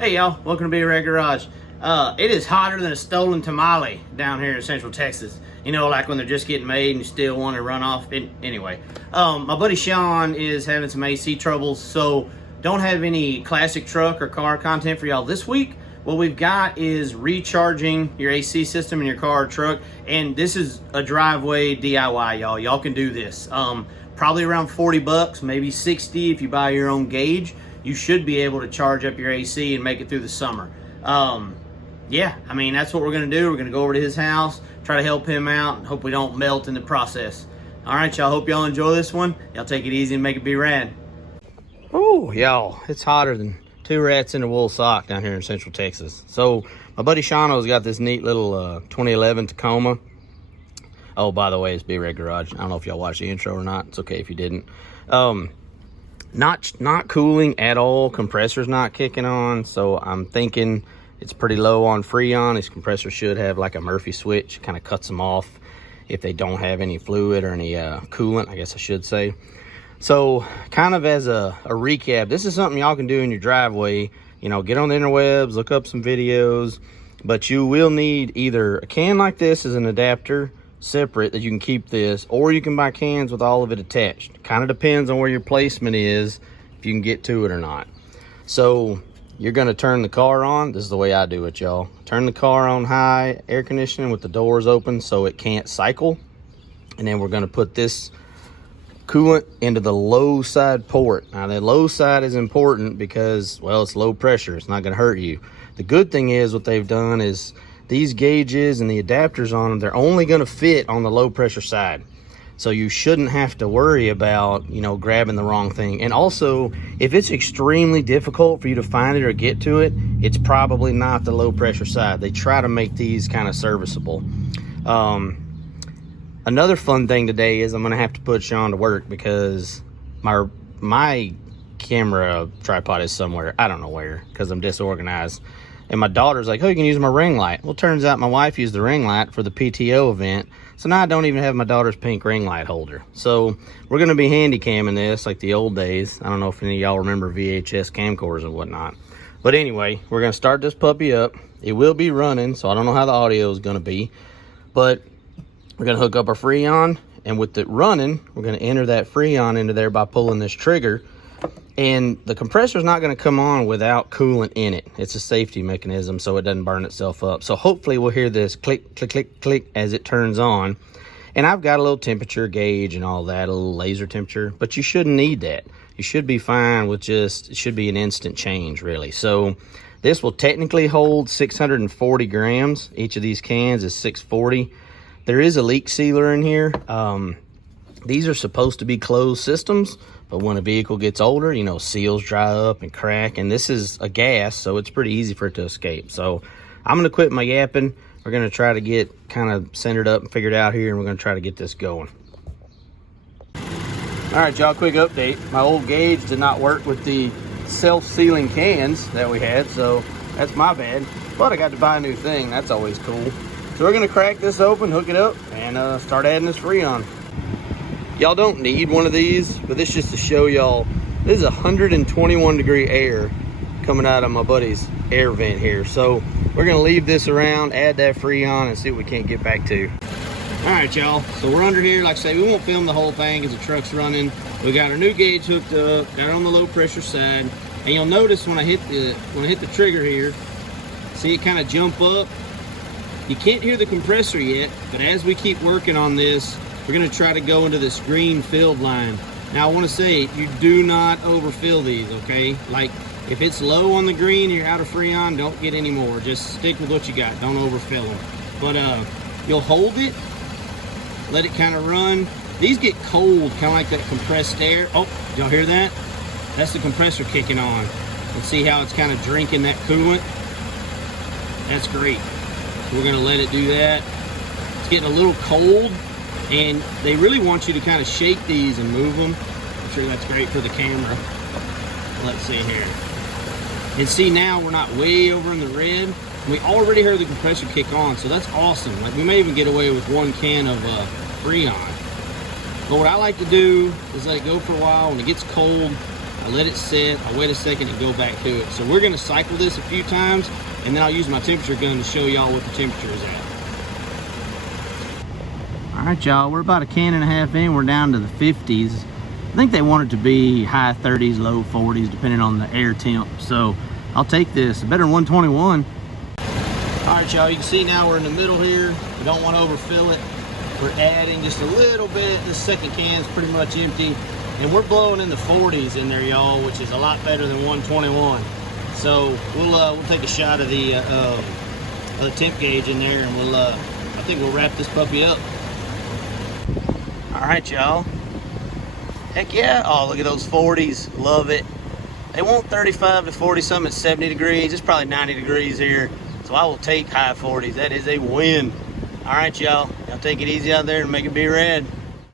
Hey y'all, welcome to B-rad Garage. It is hotter than a stolen tamale down here in Central Texas. You know, like when they're just getting made and you still want to run off. Anyway, my buddy Sean is having some AC troubles, so don't have any classic truck or car content for y'all this week. What we've got is recharging your AC system in your car or truck, and this is a driveway DIY, y'all. Y'all can do this. Probably around 40 bucks, maybe 60 if you buy your own gauge. You should be able to charge up your AC and make it through the summer. Yeah, I mean, that's what we're gonna do. We're gonna go over to his house, try to help him out, and hope we don't melt in the process. All right, y'all, hope y'all enjoy this one. Y'all take it easy and make it be rad. Oh, y'all, it's hotter than two rats in a wool sock down here in Central Texas. So my buddy Shauno's got this neat little 2011 Tacoma. Oh, by the way, it's B-rad Garage. I don't know if y'all watched the intro or not. It's okay if you didn't. Not cooling at all. Compressor's not kicking on, so I'm thinking it's pretty low on Freon. This compressor should have like a Murphy switch, kind of cuts them off if they don't have any fluid or any coolant, I guess I should say. So kind of as a recap, this is something y'all can do in your driveway. You know, get on the interwebs, look up some videos, but you will need either a can like this as an adapter separate that you can keep this, or you can buy cans with all of it attached. Kind of depends on where your placement is, if you can get to it or not. So you're going to turn the car on. This is the way I do it, y'all. Turn the car on high air conditioning with the doors open so it can't cycle, and then we're going to put this coolant into the low side port. Now the low side is important because, well, it's low pressure. It's not going to hurt you. The good thing is what they've done is these gauges and the adapters on them, they're only going to fit on the low pressure side. So you shouldn't have to worry about, you know, grabbing the wrong thing. And also, if it's extremely difficult for you to find it or get to it, it's probably not the low pressure side. They try to make these kind of serviceable. Another fun thing today is I'm going to have to put Sean to work because my camera tripod is somewhere. I don't know where because I'm disorganized. And my daughter's like, oh, you can use my ring light. Well, turns out my wife used the ring light for the PTO event. So now I don't even have my daughter's pink ring light holder. So we're going to be handy camming this like the old days. I don't know if any of y'all remember VHS camcorders and whatnot. But anyway, we're going to start this puppy up. It will be running, so I don't know how the audio is going to be. But we're going to hook up our Freon. And with it running, we're going to enter that Freon into there by pulling this trigger. And the compressor is not going to come on without coolant in it. It's a safety mechanism so it doesn't burn itself up. So hopefully we'll hear this click, click, click, click as it turns on. And I've got a little temperature gauge and all that, a little laser temperature, but you shouldn't need that. You should be fine with just, it should be an instant change really. So this will technically hold 640 grams. Each of these cans is 640. There is a leak sealer in here. These are supposed to be closed systems. But when a vehicle gets older, you know, seals dry up and crack. And this is a gas, so it's pretty easy for it to escape. So I'm going to quit my yapping. We're going to try to get kind of centered up and figured out here, and we're going to try to get this going. All right, y'all, quick update. My old gauge did not work with the self-sealing cans that we had, so that's my bad. But I got to buy a new thing. That's always cool. So we're going to crack this open, hook it up, and start adding this Freon. Y'all don't need one of these, but this is just to show y'all, this is 121 degree air coming out of my buddy's air vent here. So we're gonna leave this around, add that Freon, and see what we can't get back to. All right, y'all, so we're under here. Like I say, we won't film the whole thing because the truck's running. We got our new gauge hooked up, got it on the low pressure side. And you'll notice when I hit the trigger here, see it kind of jump up. You can't hear the compressor yet, but as we keep working on this, we're going to try to go into this green filled line. Now I want to say, you do not overfill these, okay? Like if it's low on the green, you're out of Freon, don't get any more. Just stick with what you got, don't overfill them. But you'll hold it, let it kind of run. These get cold, kind of like that compressed air. Oh, did y'all hear that? That's the compressor kicking on. Let's see how it's kind of drinking that coolant. That's great. We're going to let it do that. It's getting a little cold. And they really want you to kind of shake these and move them. I'm sure that's great for the camera. Let's see here. And see, now we're not way over in the red. We already heard the compressor kick on, so that's awesome. Like we may even get away with one can of Freon. But what I like to do is let it go for a while. When it gets cold, I I let it sit, I wait a second and go back to it. So we're gonna cycle this a few times, and then I'll use my temperature gun to show y'all what the temperature is at. All right, y'all, we're about a can and a half in. We're down to the 50s. I think they want it to be high 30s, low 40s, depending on the air temp. So I'll take this, better than 121. All right, y'all, you can see now we're in the middle here. We don't want to overfill it. We're adding just a little bit. This second can is pretty much empty. And we're blowing in the 40s in there, y'all, which is a lot better than 121. So we'll take a shot of the temp gauge in there, and I think we'll wrap this puppy up. All right, y'all. Heck yeah. Oh, look at those 40s. Love it. They want 35 to 40 something at 70 degrees. It's probably 90 degrees here. So I will take high 40s. That is a win. All right, y'all. Y'all take it easy out there and make it B-rad.